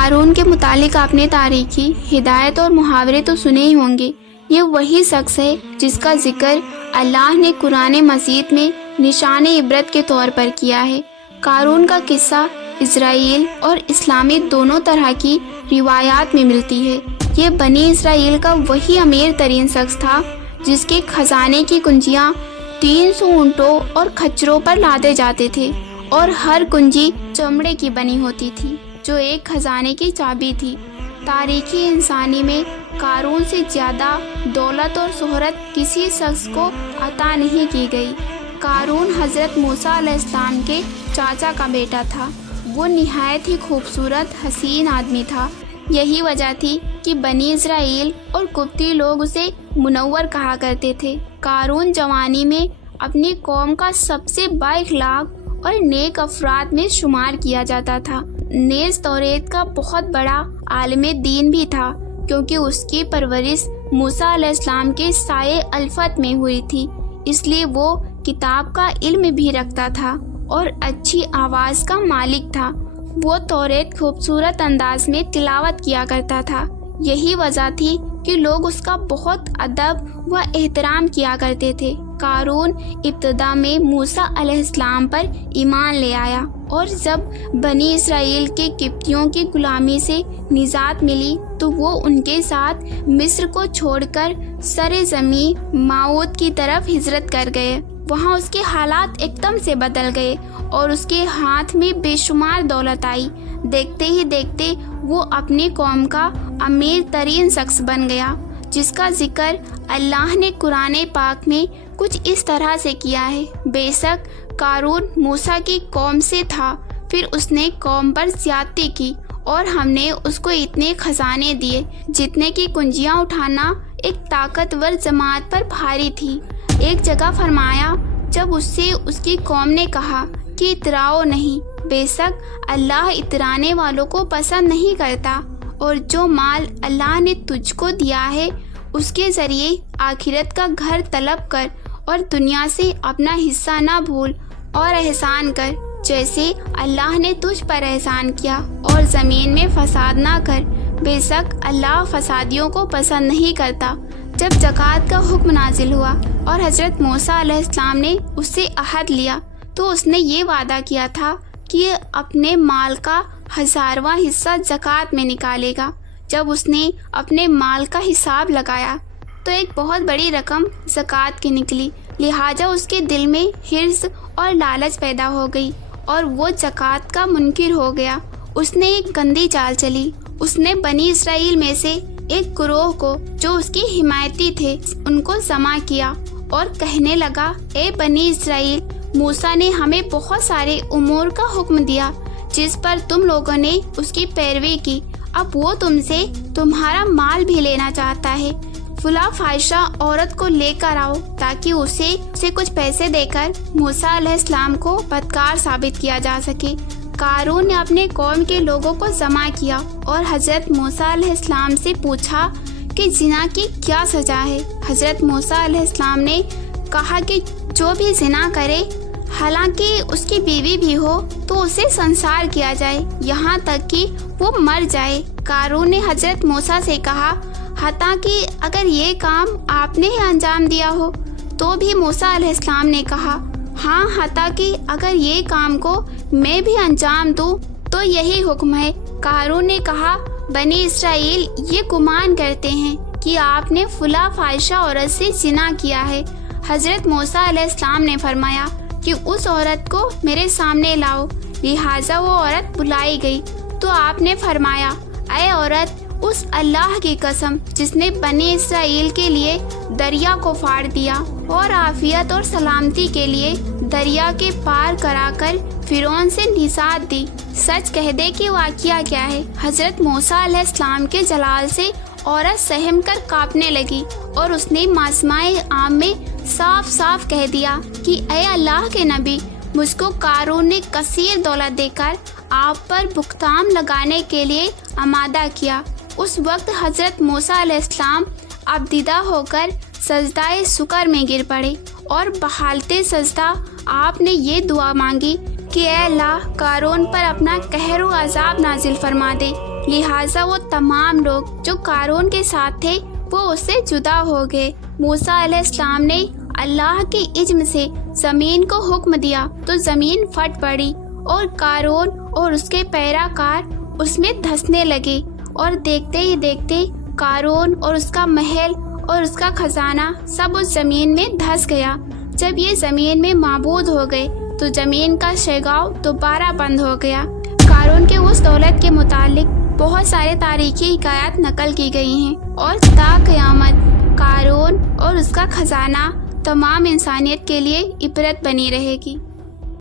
قارون کے متعلق آپ نے تاریخی ہدایت اور محاورے تو سنے ہی ہوں گے۔ یہ وہی شخص ہے جس کا ذکر اللہ نے قرآن مجید میں نشان عبرت کے طور پر کیا ہے۔ قارون کا قصہ اسرائیل اور اسلامی دونوں طرح کی روایات میں ملتی ہے۔ یہ بنی اسرائیل کا وہی امیر ترین شخص تھا جس کے خزانے کی کنجیاں 300 اونٹوں اور کھچروں پر لادے جاتے تھے، اور ہر کنجی چمڑے کی بنی ہوتی تھی جو ایک خزانے کی چابی تھی۔ تاریخی انسانی میں قارون سے زیادہ دولت اور شہرت کسی شخص کو عطا نہیں کی گئی۔ قارون حضرت موسیٰ علیہ السلام کے چاچا کا بیٹا تھا۔ وہ نہایت ہی خوبصورت حسین آدمی تھا۔ یہی وجہ تھی کہ بنی اسرائیل اور قبطی لوگ اسے منور کہا کرتے تھے۔ قارون جوانی میں اپنی قوم کا سب سے با اخلاق اور نیک افراد میں شمار کیا جاتا تھا۔ نیز توریت کا بہت بڑا عالم دین بھی تھا، کیونکہ اس کی پرورش موسیٰ علیہ السلام کے سائے الفت میں ہوئی تھی، اس لیے وہ کتاب کا علم بھی رکھتا تھا اور اچھی آواز کا مالک تھا۔ وہ توریت خوبصورت انداز میں تلاوت کیا کرتا تھا۔ یہی وجہ تھی کہ لوگ اس کا بہت ادب و احترام کیا کرتے تھے۔ قارون ابتدا میں موسیٰ علیہ السلام پر ایمان لے آیا، اور جب بنی اسرائیل کے قبطیوں کی غلامی سے نجات ملی تو وہ ان کے ساتھ مصر کو چھوڑ کر سرزمین موعود کی طرف ہجرت کر گئے۔ وہاں اس کے حالات ایک دم سے بدل گئے اور اس کے ہاتھ میں بے شمار دولت آئی۔ دیکھتے ہی دیکھتے وہ اپنی قوم کا امیر ترین شخص بن گیا، جس کا ذکر اللہ نے قرآن پاک میں کچھ اس طرح سے کیا ہے: بے شک قارون موسیٰ کی قوم سے تھا، پھر اس نے قوم پر زیادتی کی، اور ہم نے اس کو اتنے خزانے دیے جتنے کی کنجیاں اٹھانا ایک طاقتور جماعت پر بھاری تھی۔ ایک جگہ فرمایا، جب اس سے اس کی قوم نے کہا کہ اتراؤ نہیں، بے شک اللہ اترانے والوں کو پسند نہیں کرتا، اور جو مال اللہ نے تجھ کو دیا ہے اس کے ذریعے آخرت کا گھر طلب کر، اور دنیا سے اپنا حصہ نہ بھول، اور احسان کر جیسے اللہ نے تجھ پر احسان کیا، اور زمین میں فساد نہ کر، بے شک اللہ فسادیوں کو پسند نہیں کرتا۔ جب زکوٰۃ کا حکم نازل ہوا اور حضرت موسیٰ علیہ السلام نے اس سے عہد لیا تو اس نے یہ وعدہ کیا تھا کہ اپنے مال کا 1000واں حصہ زکوٰۃ میں نکالے گا۔ جب اس نے اپنے مال کا حساب لگایا تو ایک بہت بڑی رقم زکوٰۃ کی نکلی، لہٰذا اس کے دل میں حرص اور لالچ پیدا ہو گئی اور وہ زکوٰۃ کا منکر ہو گیا۔ اس نے ایک گندی چال چلی۔ اس نے بنی اسرائیل میں سے ایک گروہ کو جو اس کی حمایتی تھے ان کو جمع کیا اور کہنے لگا، اے بنی اسرائیل، موسیٰ نے ہمیں بہت سارے امور کا حکم دیا جس پر تم لوگوں نے اس کی پیروی کی، اب وہ تم سے تمہارا مال بھی لینا چاہتا ہے۔ فلاں فاحشہ عورت کو لے کر آؤ تاکہ اسے کچھ پیسے دے کر موسیٰ علیہ السلام کو بدکار ثابت کیا جا سکے۔ قارون نے اپنے قوم کے لوگوں کو جمع کیا اور حضرت موسیٰ علیہ السلام سے پوچھا کہ زنا کی کیا سزا ہے۔ حضرت موسیٰ علیہ السلام نے کہا کہ جو بھی زنا کرے، حالانکہ اس کی بیوی بھی ہو، تو اسے سنسار کیا جائے یہاں تک کہ وہ مر جائے۔ قارون نے حضرت موسیٰ سے کہا، حتیٰ کہ اگر یہ کام آپ نے ہی انجام دیا ہو؟ تو بھی موسیٰ علیہ السلام نے کہا، ہاں، حتیٰ کہ اگر یہ کام کو میں بھی انجام دوں تو یہی حکم ہے۔ قارون نے کہا، بنی اسرائیل یہ گمان کرتے ہیں کہ آپ نے فلاں فاحشہ عورت سے زنا کیا ہے۔ حضرت موسیٰ علیہ السلام نے فرمایا کہ اس عورت کو میرے سامنے لاؤ، لہٰذا وہ عورت بلائی گئی تو آپ نے فرمایا، اے عورت، اس اللہ کی قسم جس نے بنی اسرائیل کے لیے دریا کو پھاڑ دیا اور عافیت اور سلامتی کے لیے دریا کے پار کرا کر فرعون سے نجات دی، سچ کہہ دے کہ واقعہ کیا ہے۔ حضرت موسیٰ علیہ السلام کے جلال سے عورت سہم کر کانپنے لگی اور اس نے معصمۂ عام میں صاف صاف کہہ دیا کہ اے اللہ کے نبی، مجھ کو قارون نے کثیر دولت دے کر آپ پر بہتان لگانے کے لیے آمادہ کیا۔ اس وقت حضرت موسیٰ علیہ السلام ابتدا ہو کر سجدہ شکر میں گر پڑے اور بحالتے سجدہ آپ نے یہ دعا مانگی کہ اے اللہ، قارون پر اپنا قہر و عذاب نازل فرما دے، لہٰذا وہ تمام لوگ جو قارون کے ساتھ تھے وہ اس سے جدا ہو گئے۔ موسیٰ علیہ السلام نے اللہ کے عزم سے زمین کو حکم دیا تو زمین پھٹ پڑی اور قارون اور اس کے پیراکار اس میں دھسنے لگے، اور دیکھتے ہی دیکھتے قارون اور اس کا محل اور اس کا خزانہ سب اس زمین میں دھس گیا۔ جب یہ زمین میں معبود ہو گئے تو زمین کا شگاؤ دوبارہ بند ہو گیا۔ قارون کے اس دولت کے متعلق بہت سارے تاریخی حکایات نقل کی گئی ہیں، اور تا قیامت قارون اور اس کا خزانہ تمام انسانیت کے لیے عبرت بنی رہے گی۔